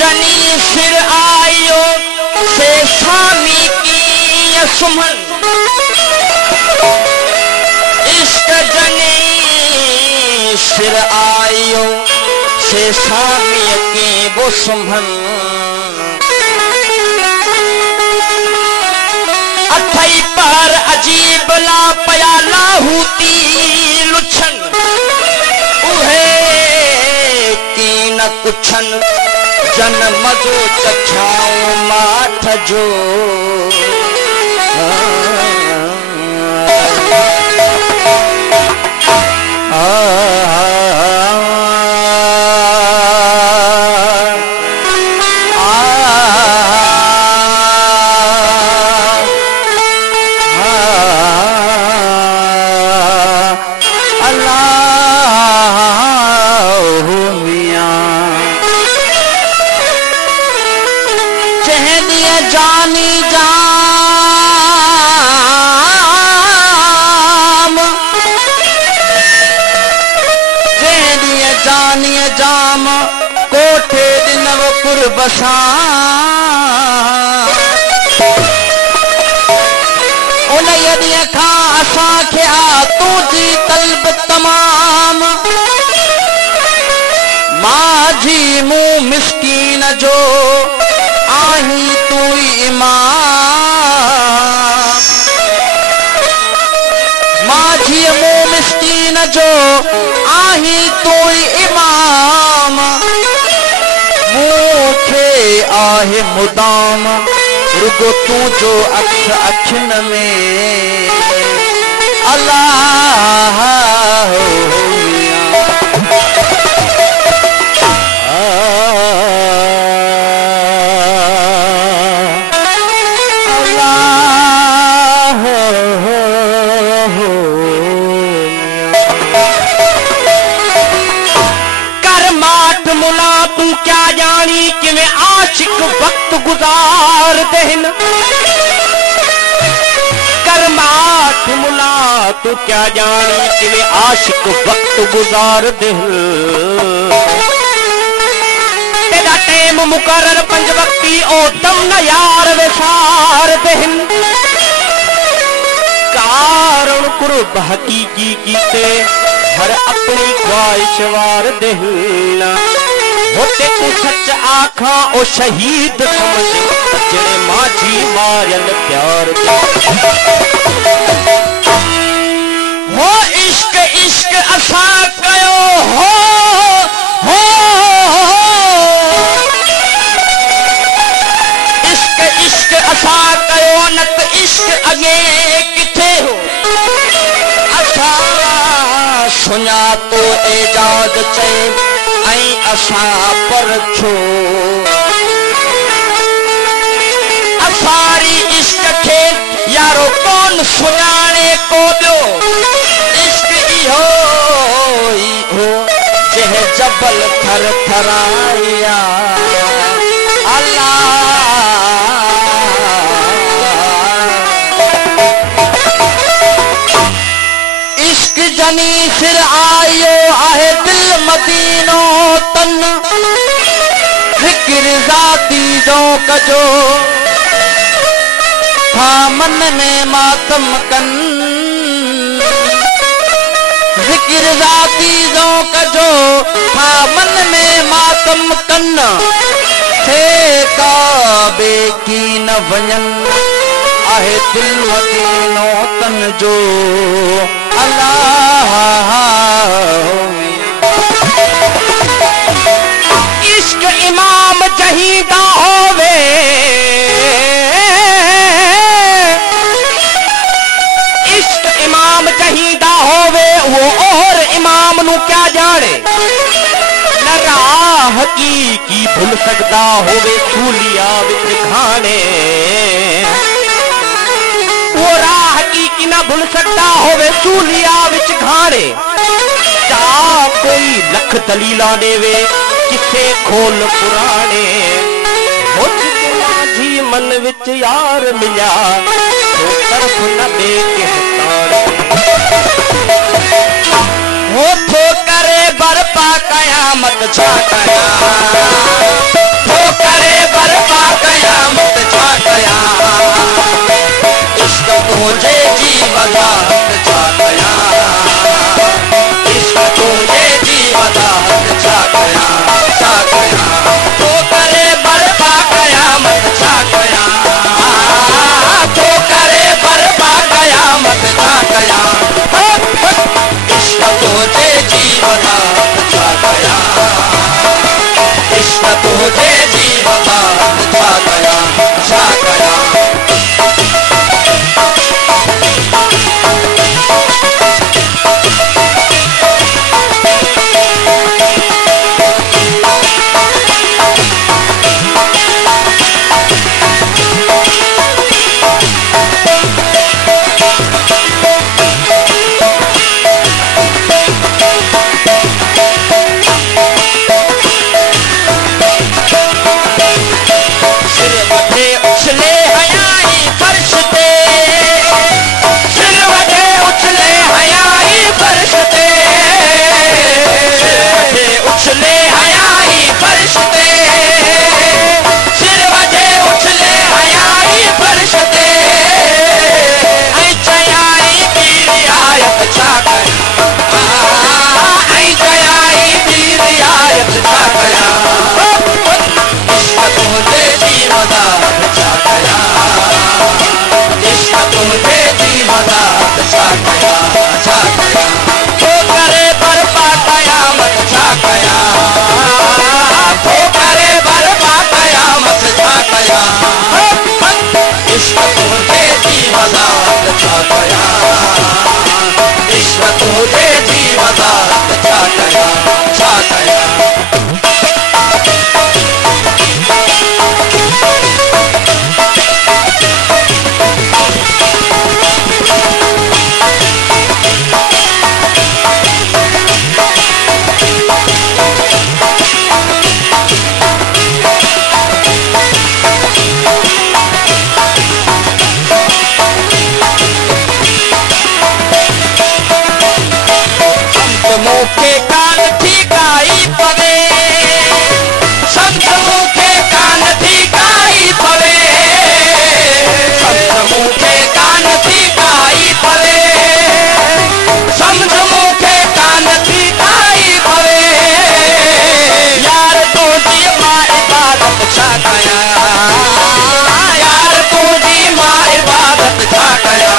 जनी सिर आयो से स्वामी की सुमन, इश्क जनी सिर आयो से स्वामी की वो सुमन। अथई पर अजीब ला पयाला होती लुछन, उहे की न कुछन जन्म जो चखाऊं माठ जो। जानी जाम जेड़िए जानिए जाम कोठे दिन वो कुर्बसा उन यदिए खां असां खे आ तुझी तलब तमाम। माझी मुंह मिस्कीन जो आही तू इमाम, माझी मुंह मिस्कीन जो आही तू इमाम। मूंखे आहे मुदाम रुगो तू जो अख अखिन में अल्लाह मुला तू क्या जानी कि मैं आशिक वक्त गुजार देन। करमाट मुला तू क्या जानी कि मैं आशिक वक्त गुजार देन। तेरा टेम मुकर्रर पंज वक्ती ओ दम न यार विसार देन। कारण कुर्ब हकीकी कीते हर अपनी ख्वाहिश वार देना। होते तू सच आखा ओ शहीद समझ जड़े माझी मारन प्यार हो। इश्क इश्क असा कयो हो इश्क इश्क असा कयो न त इश्क अगे किथे हो। असा सुना तो एजाज चे आई असा पर छो असारी इश्क खे यारो कौन सुनाने को दो। इश्क इहो जह जबल थर थराया अल्लाह। इश्क जनी सिर आयो आहे दिल मदीनो तन। जिक्र ज़ाती जो कजो था मन में मातम कन। जिक्र ज़ाती जो कजो था मन में मातम कन। थे काबे की न वञन आहे दिल मदीनो तन जो अल्लाह। इश्क इमाम जहीदा होवे इश्क इमाम जहीदा होवे वो और इमाम नू क्या जाने। न राह की भूल सकदा होवे सूलिया विच खाने। वो राह की न भूल सकदा होवे सूलिया विच घाने। जा कोई लख दलीला देवे किसे खोल पुराने। माझी मन विच यार मिला तो तरफ न दे के हो थो करे बरपा कयामत छा कया। थो वजाहत छा कयां इश्क तुझे जी वजाहत छा कयां तो करे बरपा कयामत छा कयां तो करे बरपा कयामत छा कयां इश्क तुझे जी वजाहत छा कयां इश्क तुझे जी वजाहत छा कयां मुखे कान थी गाई पवे संत मुखे कान थी गाई पवे संत मुखे कान थी गाई पवे संत मुखे कान थी गाई पवे यार तुझी मां इबादत छा कयां यार तुझी मां इबादत छा कयां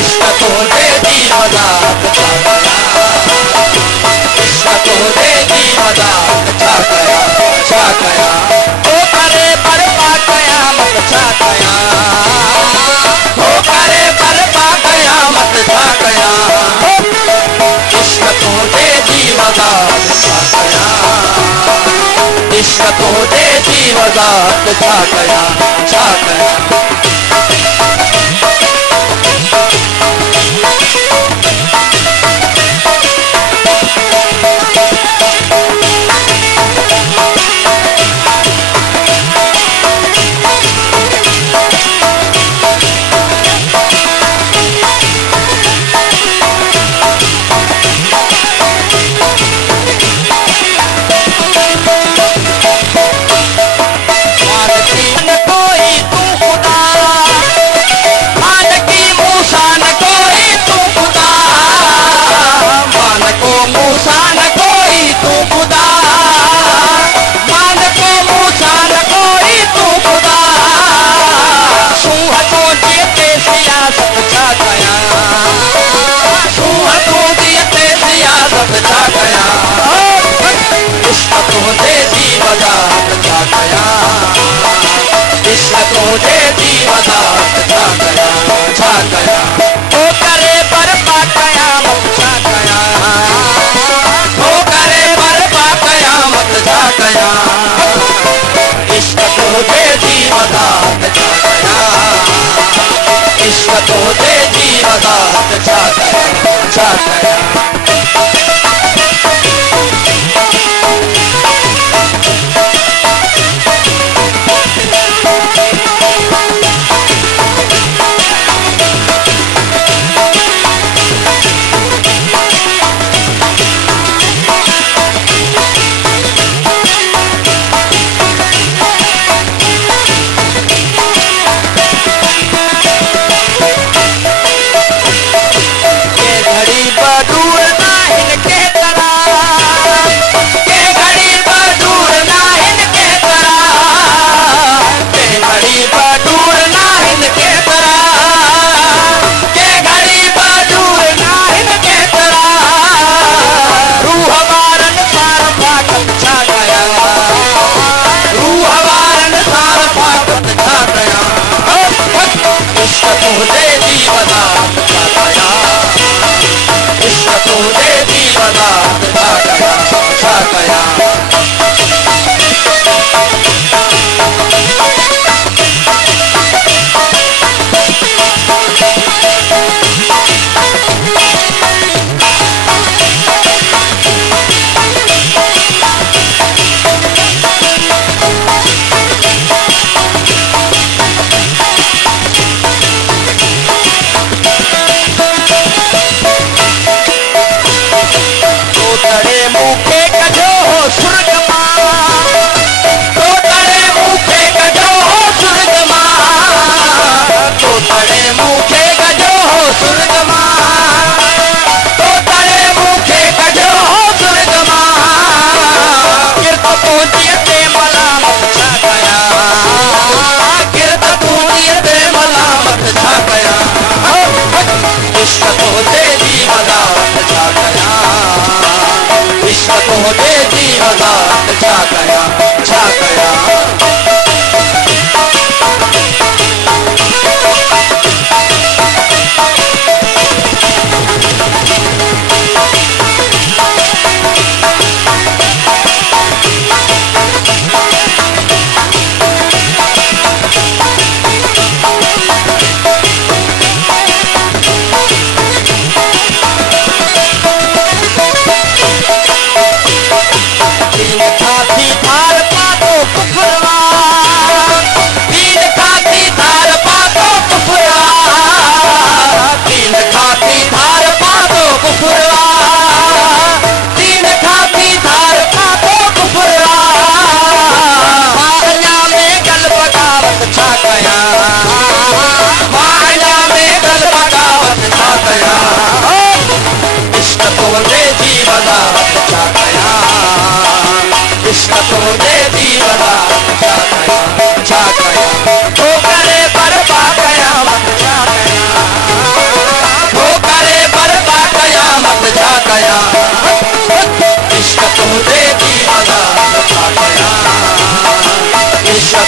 इश्क तुझे जी वजाहत छा कयां तुझे जी वजाहत छा कयां तो करे बरपा कयामत छा कयां तो करे बरपा कयामत छा कयां इश्क तुझे जी वजाहत छा कयां इश्क तुझे जी वजाहत छा कयां तुझे जी वजाहत छा कयां तो करे बरपा कयामत छा कयां तो करे बरपा कयामत छा कयां इश्क तुझे जी वजाहत छा कयां इश्क तुझे जी वजाहत छा कयां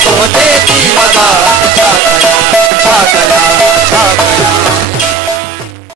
सोने की बात छा करा